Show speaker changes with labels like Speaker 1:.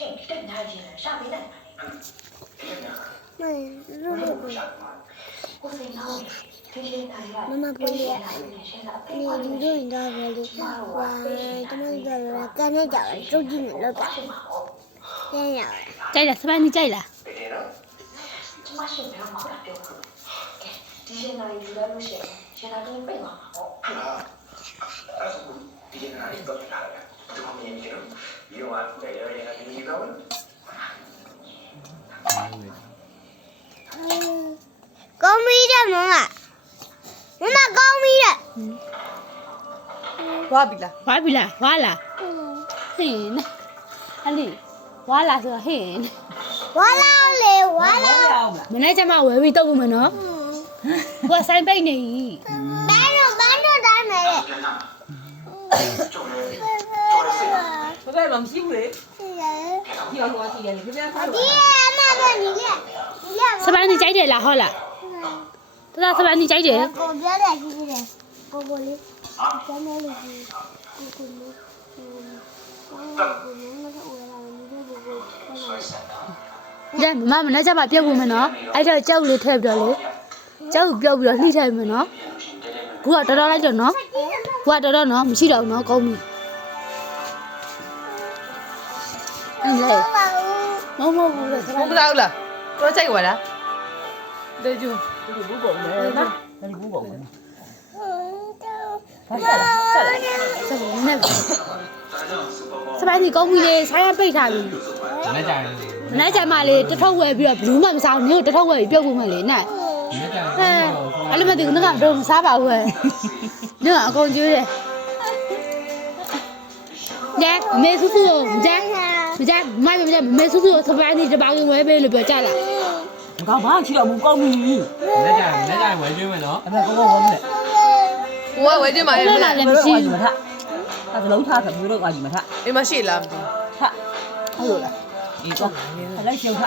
Speaker 1: ရှင်တိတ်နိုင်ရှင်ရှာပေးလိုက်ပါလေ
Speaker 2: မလို့လို့
Speaker 1: ကိုစိန်တော့ဒီရှင်တိုင်းက
Speaker 2: မမပေါ်လေ
Speaker 1: ရှင်က
Speaker 2: နေဒီလိုရင်တော့ပဲလေဝါတမန်တော်ကကနေကြတယ်ကျုပ်ကြည့်နေလို့တော့ကျန်ရအောင်
Speaker 3: ကြိုက်လားစပန်းကြီးကြိုက်လား
Speaker 1: ကျမရှင်ပြောမှာပြောကဲဒီရှင်တိုင်းယူ လိုက်လို့ရှင်ရှင်တိုင်းပြင်ပေးပါပေါ့
Speaker 4: အဲ့ဒါကိုဒီနေ့ကနေတော့လာတယ်။ဒီမှာမြင်နေတယ်။ဒီမှာလည်းရရနေနေတော့
Speaker 2: ကောင်းပြီတဲ့မမမမကောင်းပြီတဲ့
Speaker 5: ဝါပြီလား
Speaker 3: ဝါပြီလားဝါလားဟ
Speaker 2: ဘယ်
Speaker 5: ဘက်မှမရှိဘူးလေ
Speaker 2: ဒီရ
Speaker 5: ဒီအောင်သွားကြည့်ရတယ်ခင်ဗျားထားလို့
Speaker 2: ဒီအမကညီလေးညီလေး
Speaker 3: စပန်းကြီးကြိုက်တယ်လားဟုတ်လားတသားစပန်းကြီးကြိုက်တယ်
Speaker 2: ကိုပြောတယ်ကြီးကြီးတယ်ကိုကိုလေးကျန်တယ်လို့ကြီးကိုကိုလေးကိုကိုလေးမတော့ဝယ်လာညီလေးကိုကို
Speaker 3: ညမမမနေ့ကျမပြုတ်ဖို့မယ်နော်အဲ့တော့ကြောက်လေးထည့်ပြီးတော့လေကြောက်ပြုတ်ပြီးတော့နှိမ့်ထည့်မယ်နော်ခုကတော်တော်လိုက်တော့နော်ခုကတော်တော်နော်မရှိတော့ဘူးနော်ကောင်းပြီ လေမမဘူးလေစပ
Speaker 5: ဘု
Speaker 3: န်း
Speaker 5: မလားဟုတ်လားတော့ကြိုက်ဝါလားတေကျူဒီဘူးကုန်လေနော်ဒီဘူးကုန်လေဆက်လာဆက်လာ
Speaker 3: စပန်းနဲ့စပန်းကြီးကောင်းပြီလေဆိုင်ရပိတ်ထားပြီ
Speaker 6: လက်ကြိုင်
Speaker 3: မနေ့ကျမလေးတထုပ်ဝယ်ပြီးတော့ဘလူးမှမစားဘူးနင်တို့တထုပ်ဝယ်ပြီးပြုတ်ဖို့မယ်လေနဲ့
Speaker 6: လက်ကြိုင်
Speaker 3: ဟဲအဲ့လိုမသိဘူးငါကတော့မစားပါဘူးဟဲ့နင်ကအကုန်ကျွေးတယ်ညမေဆူဆူည မကြမိုက်မကြမေဆူဆူစပန်းကြီးတပောင်းဝယ်ပေးလို့ပြောကြလား
Speaker 5: ငါဘာချီတော့မကောင်းဘူး
Speaker 6: လက်ကြိုင်လက်ကြိုင်ဝယ်ကျွေးမယ်နော်
Speaker 5: အဲ့ဒါကောကောဝမ်းမလဲကိုကဝဲတင်ပါရဲ့မလားဒါစလုံးထားတယ်ဘယ်လိုကကြီးမထအေးမရှိလားမသိထဟုတ်လို့လားဒီတော့လိုက်ရှုံထ